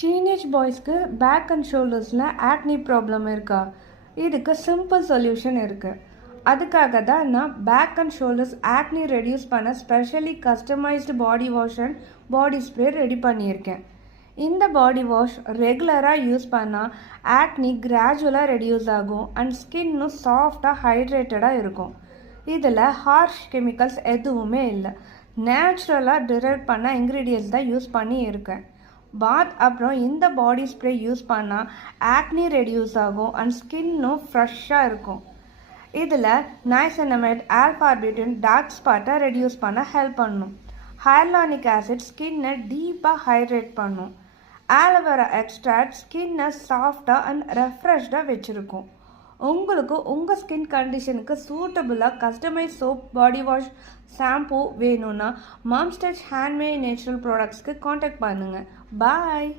Teenage பாய்ஸ்க்கு back and ஷோல்டர்ஸில் acne problem இருக்கா? இதுக்கு சிம்பிள் சொல்யூஷன் இருக்குது. அதுக்காக தான் நான் back and shoulders acne reduce பண்ண specially customised body wash and body spray ready பண்ணியிருக்கேன். இந்த பாடி வாஷ் ரெகுலராக யூஸ் பண்ணால் ஆக்னி கிராஜுவலாக ரெடியூஸ் ஆகும் அண்ட் ஸ்கின்னும் சாஃப்டாக ஹைட்ரேட்டடாக இருக்கும். இதில் ஹார்ஷ் கெமிக்கல்ஸ் எதுவுமே இல்லை. நேச்சுரலாக டிரைவ் பண்ண இன்க்ரீடியன்ட்ஸ் தான் யூஸ் பண்ணி இருக்கேன். பாத் அப்புறம் இந்த பாடி ஸ்ப்ரே யூஸ் பண்ணால் ஆக்னி ரெடியூஸ் ஆகும் அண்ட் ஸ்கின்னும் ஃப்ரெஷ்ஷாக இருக்கும். இதில் நைசனமைட் ஆல்ஃபார்பியூட்டின் டார்க் ஸ்பாட்டை ரெடியூஸ் பண்ண ஹெல்ப் பண்ணும். ஹையலுரானிக் ஆசிட் ஸ்கின்னை டீப்பாக ஹைட்ரேட் பண்ணும். ஆலோவேரா எக்ஸ்ட்ராக்ட் ஸ்கின்னை சாஃப்டாக அண்ட் ரெஃப்ரெஷ்டாக வச்சுருக்கும். உங்களுக்கு உங்கள் ஸ்கின் கண்டிஷனுக்கு சூட்டபுளாக customise soap, body wash, shampoo வேணும்னா மம்ஸ் டச் ஹேண்ட்மேட் நேச்சுரல் ப்ராடக்ட்ஸ்க்கு காண்டாக்ட் பண்ணுங்கள். பாய்.